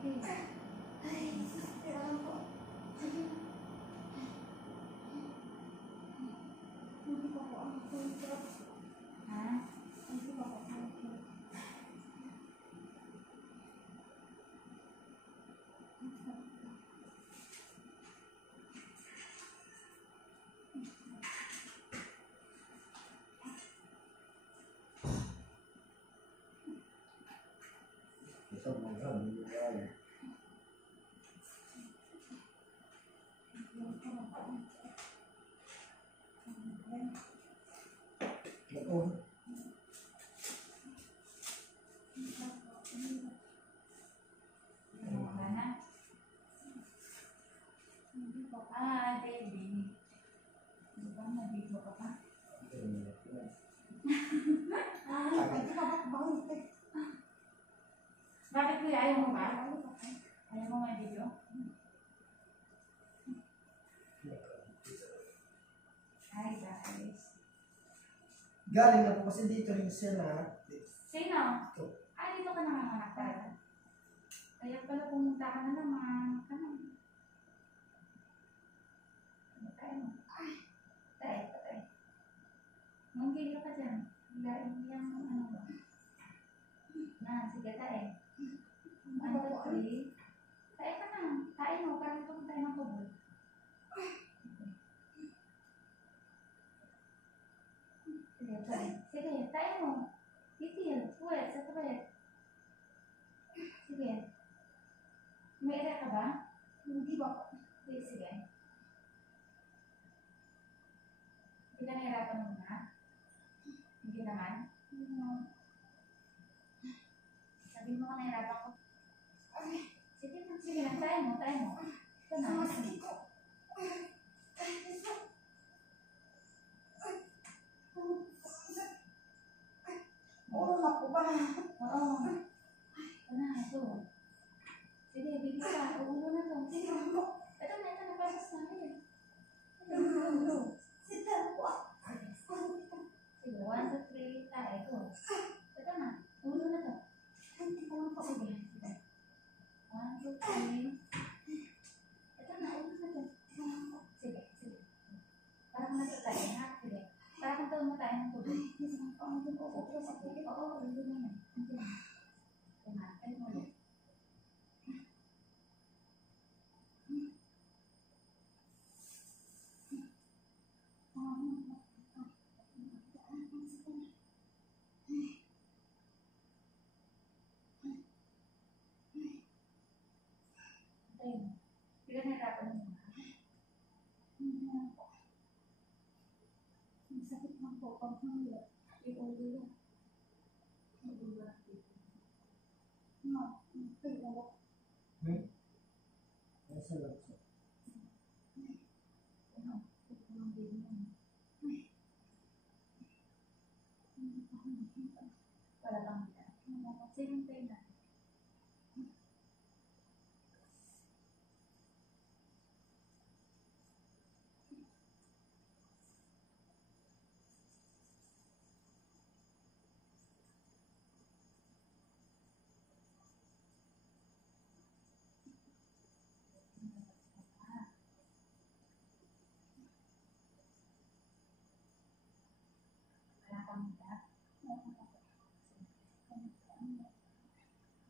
Baby. Di ba nabiglo ka pa? Bakit kuya? Ayaw mo ba? Ayaw mo may video? Hi guys. Galing na po kasi dito rin siya na. Sino? Dito ka nanganganak talaga. Kaya pala pumunta ka na naman. Patay. Manggil ka dyan. Hilain yung ano ba? Sige tayo. 1, 2, 3. Tayo ka na. Tayo mo. Parang ito tayo ng kubol. Sige, tayo mo. Titil. Puwet. Sa puwet. Sige. May ere ka ba? Hindi ba? Sige. Hindi ka nahirapan mo na? Hindi naman? Sabi mo ka nahirapan ko. Sige na, tayo mo. Ito na. Masakit ko. Muro na po ba? Oo. Ito na, ito. Sige, bigyan ka. Ulo na to. Sige. Ito na, pasas na. Ito. Sita po. Sige, 1, 2, 3, tayo. Ito na, ulo na to. Sige. 1, 2, 3. Ito na, ulo na to. Sige. Parang nasa tayo, ha? Sige. Parang taon mo tayo ng tubig. Oo, ulo na yan. Ito na, tayo mo ulit. Hindi ka nahirapan mo na. Masakit ng po. Pagkakala. Iulo lang. Ulo na dito. Nasa lang siya. Wala bang kita? Sige, tayo na.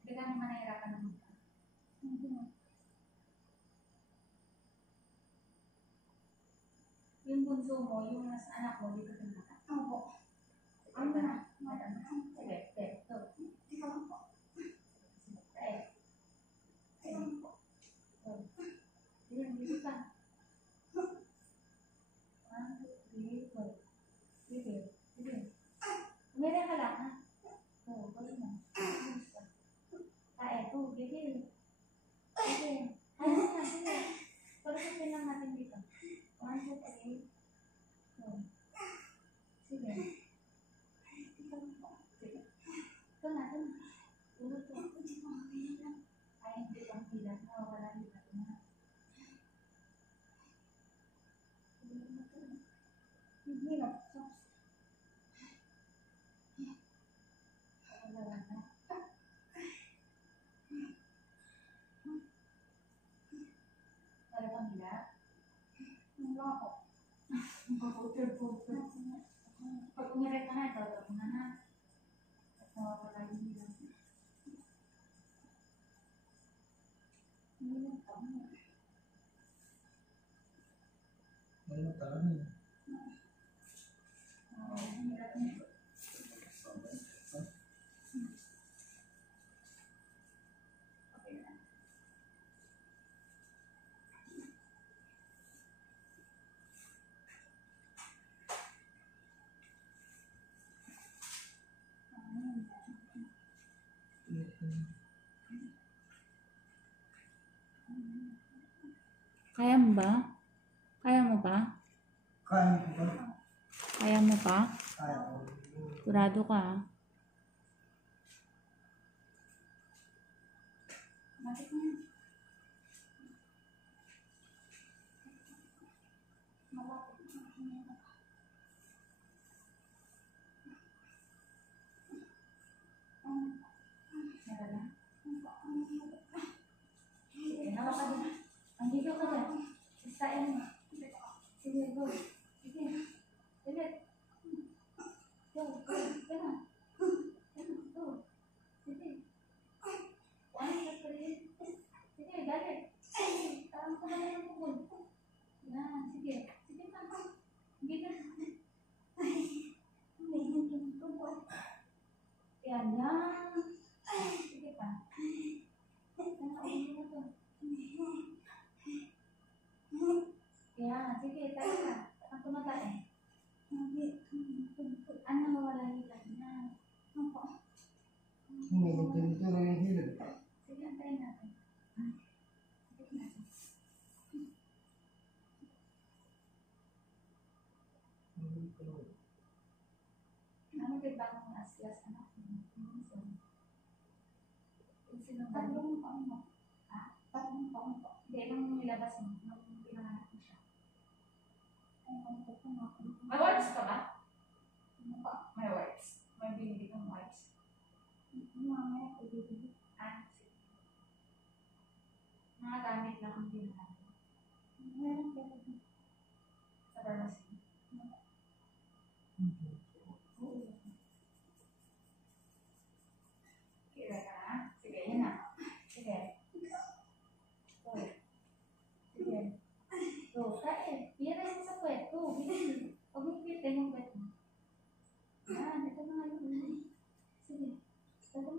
Hindi ka naman nahirapan naman. Yung bunso mo, yung nasa anak mo, dito tingnan. Opo. Ano na? Sige, ito. Ikaw lang po. Dito ka. 1, 2, 3, 4. Sige. Umira ka lang, ha? Oo, balik mo. Ito, gigil. Sige. Sige. Pagkasin lang natin dito. 1, 2, 3. Sige. Ito na. Ulo to. Ay, hindi pang bilang. Wala dito na. Hindi na. Wala na. Pag umiray ka na, ito mo na. Ito, palagi nila. May matalan. Oo, hirap niya. Okay na. Kaya mo ba? Kaya mo ba? Kaya ko ba? Kaya mo pa? Kaya ko. Kurado ka. Bakit niya? Malapit na. Meron na? Sige, hawak ka din. Andito ka dyan. Isain mo. Sige, go. Sige. Sige. Go. Go. Ganun. Ganun. Go. Sige. 1, 2, 3. Sige, dali. Parang ka na lang pupul. Yan. Sige. Sige pa. Hindi ka. Yan. Yan. Sige pa. Nakaulit mo to. Yan. Sige, tayo ka. Ang tumatay. Ano mawala nila? Yan. Hindi ko tinito na yung hilid. Sige, antayin natin. Sige natin. Ano ba ang aslas anak mo? Yung sinundan mo? Ha? Hindi, nung nilabas mo. Nung pinanganak mo siya. May wipes ka ba? May wipes. May binili kang wipes. Ah, sige. Mga gamit lang ang binili. Sa pharmacy. Kira ka na? Sige, yun na. Sige. Go. Sige. Go. Kain. Pira mo sa puwet. Go. Bitin. Huwag mo pitin yung puwet mo. Yan. Ito na nga yun. Sige. Ito na.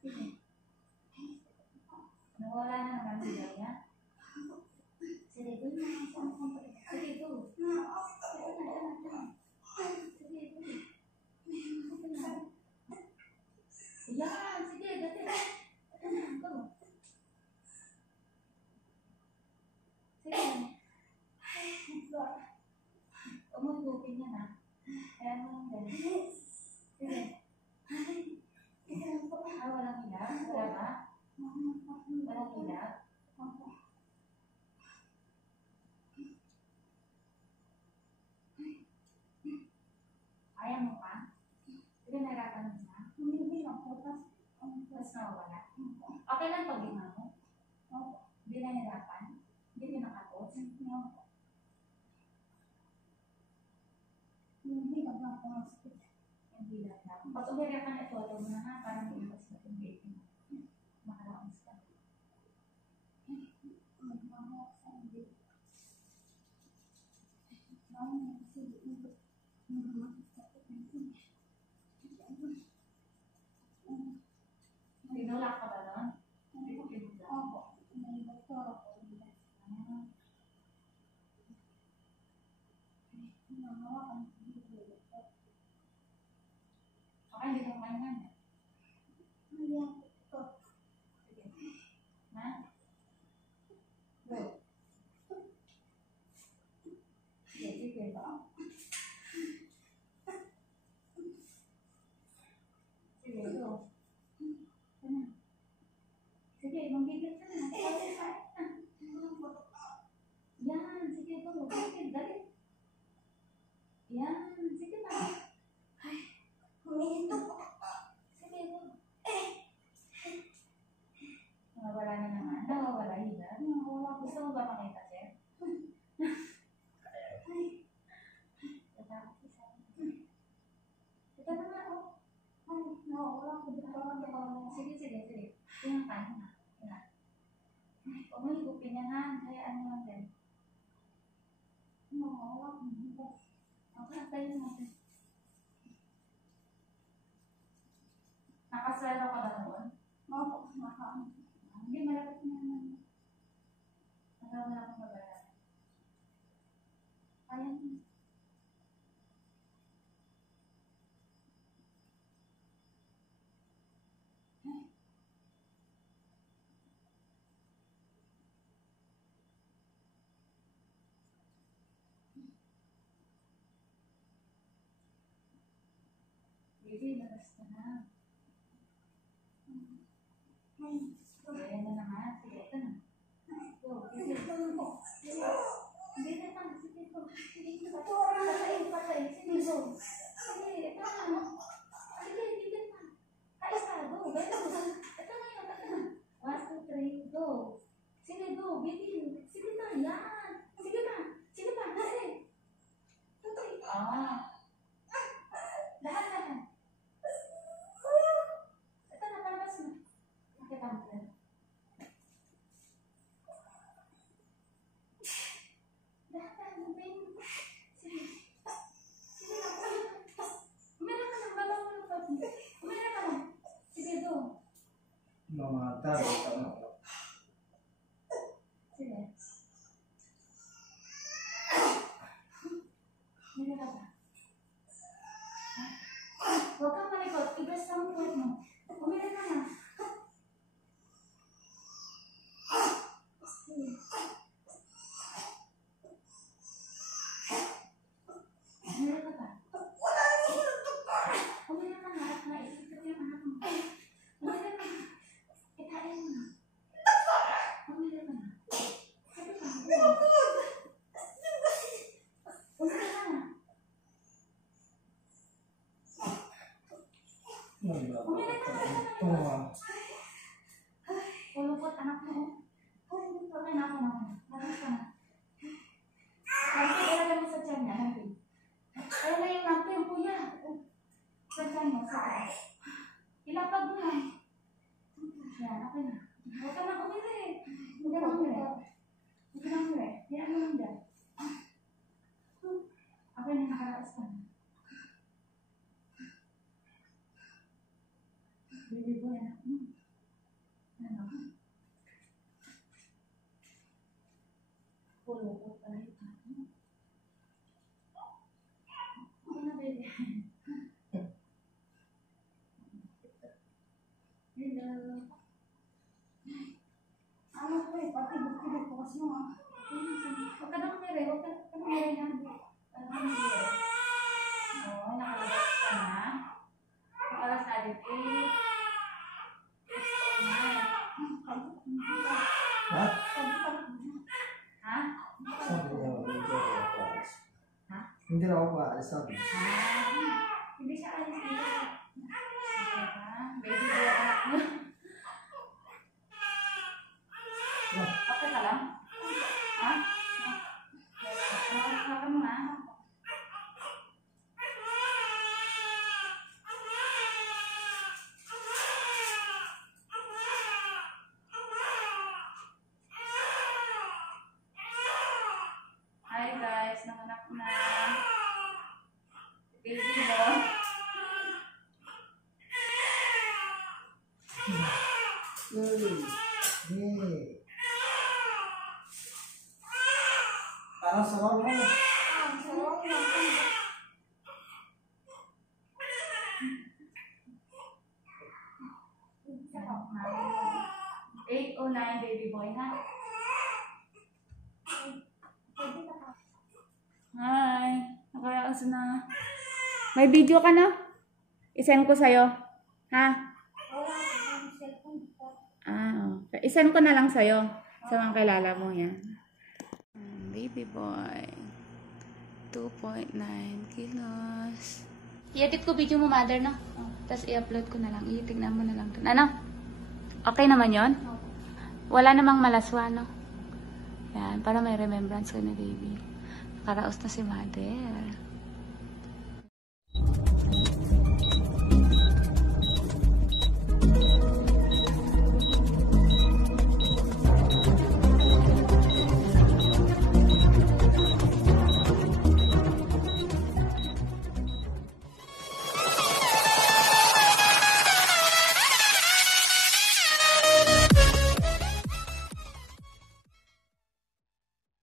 Sige. Nawala na naman nila yan. Sige, doon na. Sige, go. Ito na. Sige, go. Ito na. Yan. Sige, dati. Ito na. Go. Sige. Umugupin niya na. Kaya mo lang ganun. Sige. Ah, walang hilag? Wala ba? Walang hilag? Ayaw mo pa? Sige, nahirapan mo na. Tapos nawawala. Okay lang pag lima mo? Hindi nahirapan? Hindi pinakapos? Hindi lang lang. Pag umiyak ka na ito, ito mo na nga, parang ilabas na yung baby mo. Makalakas ka. Tinulak ka ba nun? Hindi ko tinulak. Okay, hindi ka kumain. Sige. Na? Go. Sige, sige ba? Sige, go. Sige, magigit ka na. Yan, sige, go. Sige, dali. Yan, sige na. Sige, go. Nawawala na naman. Nawawala, hilag. Gusto mo ba makita, sir? Ito naman, oh. Sige, sige, sige. Tingnan ka na. Huwag mo higupin yan, ha? Hayaan mo lang din. Okay, tayo natin. Nakaswero ka ba noon? Hindi, malapit na naman. Wala akong mabayaran. Ayan. Baby, labas ka na. Ayan na naman. Sige, ito na. Go, sige. Hindi na lang. Sige, ito. Patayin. Sige, go. Sige, ito na. Sige, sige na. Kaya ka, go. Ito na yun. 1, 2, 3, go. Sige, go. Baby. Sige na, yan. Sige na. Sige pa, kasi. Tutoy. Lahat. Ito na, palabas na. Nakita mo na. Lahat, baby. Sige. Sige na, umira ka lang. Babaw mo lang pa. Umira ka lang. Sige, go. Mga taro, ano. Sige. Umira ka ba? Huwag kang malikot. Ibas ka mo puwet mo. Umira ka na. Sige. Umira ka ba? Umira ka na. At naisip ko yung anak mo. Umira ka na. Itain mo na. Umira ka na. Sabi ka. Umira ka na. Ulupot anak mo. Okay na ako. Labas ka na. Nanti, ilagay mo sa tiyan niya. Nanti. Kaya na yung nanti, yung kuya. Sa tiyan mo, sa tiyan. Ilapag mo lang. Yan, okay na. Huwag ka na kumili. Huwag ka na kumili. Yan mo lang dyan. Okay na, nakaraas ka na. Baby boy, anak mo. Ano? Pulupot pala yung anak mo. Okay na, baby. Hello. Ano ko eh, pati bukid po kasi mo. Huwag ka na kumiri. Huwag ka na kumiri na. Oo, nakalabas ka na. Oras natin eh. Ha? Ha? Sabi ko daw, hindi ako paalis. Ha? Hindi na ako paalis, sabi. Hindi siya alis dito. Baby boy anak mo. Okay ka lang? Ha? Hawakan mo nga. Hi guys, nanganak na. Baby mo. Yay! Parang sarap mo. Eight o 9 baby boy, ha? Hi. Nakaraos na. May video ka na? I-send ko sa'yo. Ha? Okay. I-send ko na lang sa'yo. Sa mga kilala mo yan. Baby boy. 2.9 kilos. I-edit ko video mo, mother, no? Tapos i-upload ko na lang. Itignan mo na lang. Ano? Okay naman yon? Wala namang malaswa, no? Yan, para may remembrance ko ni baby. Nakaraos na si mother.